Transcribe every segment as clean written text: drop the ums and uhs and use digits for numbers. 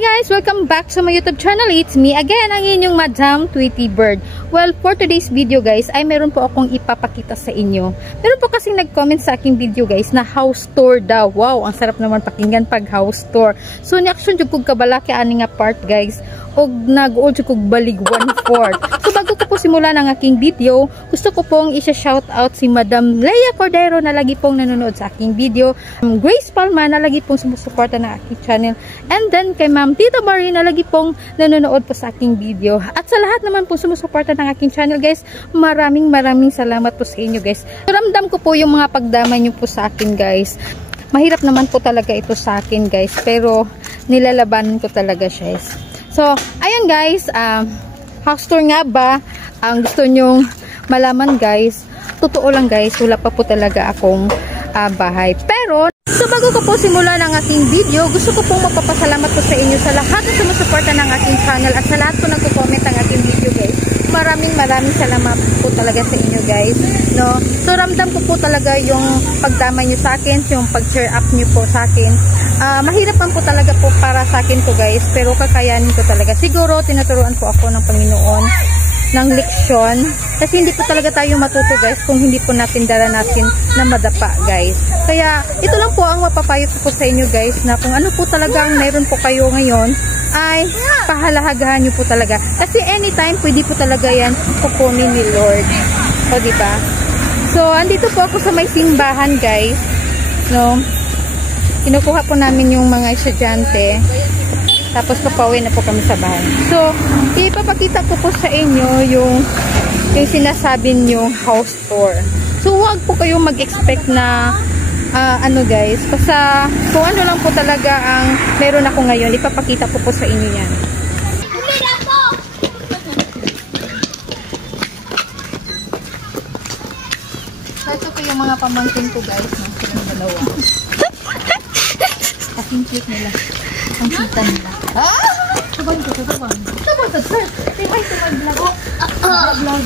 guys! Welcome back sa my YouTube channel. It's me again, ang inyong Madam Tweety Bird. Well, for today's video guys, ay meron po akong ipapakita sa inyo. Meron po kasing nag-comment sa aking video guys na house tour daw. Wow, ang sarap naman pakinggan pag house tour. So, ni-action jud kog kabalaki ani nga part guys. Og nag-uod jud kog balig 1/4. So, bago ko po simulan ang aking video, gusto ko pong i-shout out si Madam Leia Cordero na lagi pong nanonood sa aking video. Grace Palma na lagi pong sumusuporta ng aking channel. And then kay Ma'am Tita Marie na lagi pong nanonood po sa aking video. At sa lahat naman po sumusuporta ng aking channel guys, maraming salamat po sa inyo guys. Ramdam ko po yung mga pagdamay nyo po sa akin guys. Mahirap naman po talaga ito sa akin guys, pero nilalabanan ko talaga siya guys. So, ayun guys, house tour nga ba ang gusto nyong malaman guys? Totoo lang guys, wala pa po talaga akong bahay. Pero, so bago ko po simulan ang aking video, gusto ko pong magpapasalamat po sa inyo sa lahat na sumusuporta ng aking channel at sa lahat po nagko-comment ang aking video guys. Maraming salamat po talaga sa inyo guys. No? So ramdam ko po talaga yung pagdamay nyo sa akin, yung pag-share up nyo po sa akin. Mahirap man po talaga po para sa akin to guys, pero kakayanin ko talaga. Siguro tinuturuan po ako ng Panginoon ng leksyon kasi hindi po talaga tayo matuto guys kung hindi po natin daranasin na madapa guys. Kaya ito lang po ang mapapayo ko sa inyo guys, na kung ano po talaga ang meron po kayo ngayon ay pahalagahan nyo po talaga kasi anytime pwede po talaga yan kukunin ni Lord, o diba? So andito po ako sa may simbahan guys, no? Kinukuha po namin yung mga estudyante, tapos papauwi na po kami sa bahay. So, ipapakita ko po sa inyo yung sinasabi nyo house tour. So, huwag po kayong mag-expect na ano guys, basta kung ano lang po talaga ang meron ako ngayon, ipapakita ko po sa inyo yan. So, ito po yung mga pamangkin ko guys, no? Silang dalawa. Kasing cute nila. Ang kita nila. Sabang ko, sabang. Sabang ko, sir. Say hi to my vlog. Vlog.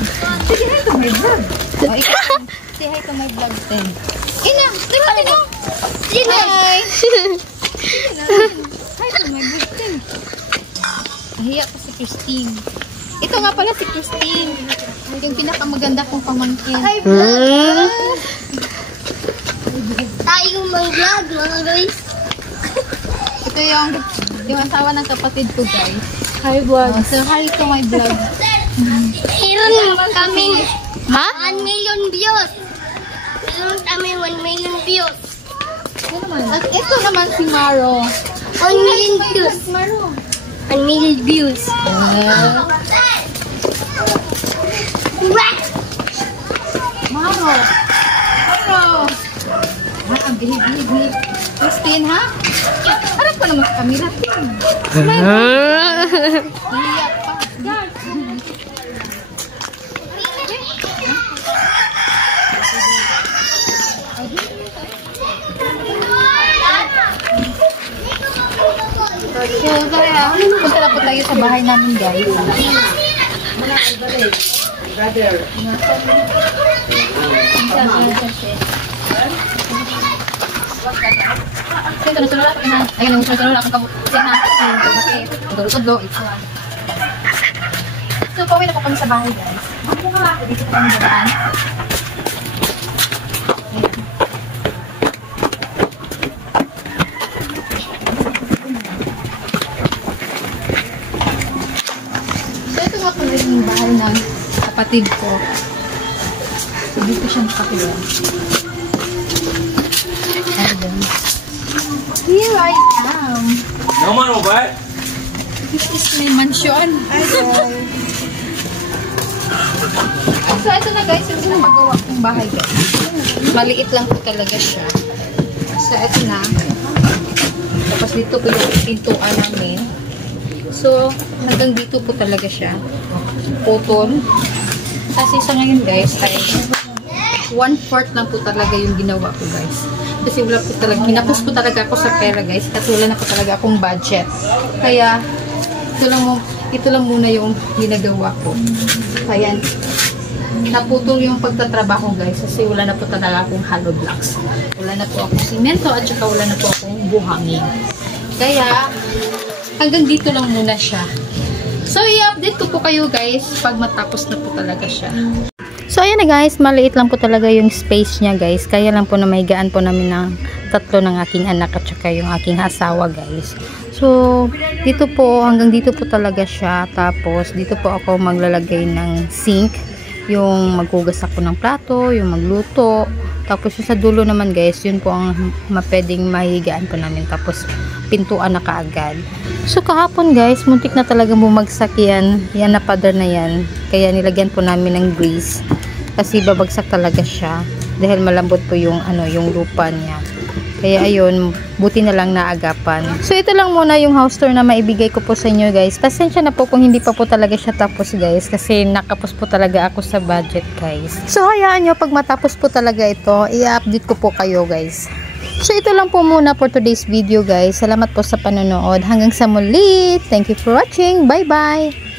Say hi to my vlog. Say hi to my vlog, then. Ina, tingnan mo na. Hi. Hi to my vlog, then. Nahiya ko si Christine. Ito nga pala si Christine. Yung pinakamaganda kong pamangkin. Hi, vlog. Tayo may vlog, mga guys. Ito yung asawa ng kapatid ko guys. Hi vlog. So hi to my vlog. Meron kaming 1 million views. Meron kami 1 million views. At ito naman si Maro. 1 million views. Maro. 1 million views. Maro. Maro. Ang bihib-bihib. Christine ha? Harap ko naman sa camera. So, kaya, punta na po tayo sa bahay namin guys. Brother. Ito na sunod na. Ayun, ang sunod akong kabutin ha. Tudlo. So, pauwi na po kami sa bahay guys. Dito po kami daan. So, ito nga po na yung bahay ng kapatid ko. So, dito siya nakakilala. Here I am. Naman mo ba? This is my mansion. So, ito na guys, yung ginagawa kong bahay guys. Maliit lang po talaga siya. So, ito na. Tapos dito po yung pintuan namin. So, hanggang dito po talaga siya. Putol. Kasi sa ngayon guys, ay 1/4 lang po talaga yung ginawa ko guys. Kasi wala po talaga, hinapos po talaga ako sa pera guys, at wala na po talaga akong budget. Kaya, ito lang muna yung ginagawa ko. Kaya, naputol yung pagtatrabaho guys, kasi wala na po talaga akong hollow blocks. Wala na po akong simento, at saka wala na po akong buhangin. Kaya, hanggang hanggang dito lang muna siya. So, i-update ko po kayo guys pag matapos na po talaga siya. So, ayan na guys, maliit lang po talaga yung space niya guys. Kaya lang po na mahigaan po namin ng tatlo ng aking anak at saka yung aking asawa guys. So, dito po, hanggang dito po talaga siya. Tapos, dito po ako maglalagay ng sink. Yung maghugas ako ng plato, yung magluto. Tapos, yung sa dulo naman guys, yun po ang mapwedeng mahigaan po namin. Tapos, pintuan na kaagad. So, kahapon guys, muntik na talaga bumagsak yan. Yan na pader na yan. Kaya nilagyan po namin ng grease. Kasi babagsak talaga siya. Dahil malambot po yung, yung lupa niya. Kaya ayun, buti na lang naagapan. So ito lang muna yung house tour na maibigay ko po sa inyo guys. Pasensya na po kung hindi pa po talaga siya tapos guys. Kasi nakapos po talaga ako sa budget guys. So hayaan nyo, pag matapos po talaga ito, i-update ko po kayo guys. So ito lang po muna for today's video guys. Salamat po sa panonood. Hanggang sa muli. Thank you for watching. Bye bye!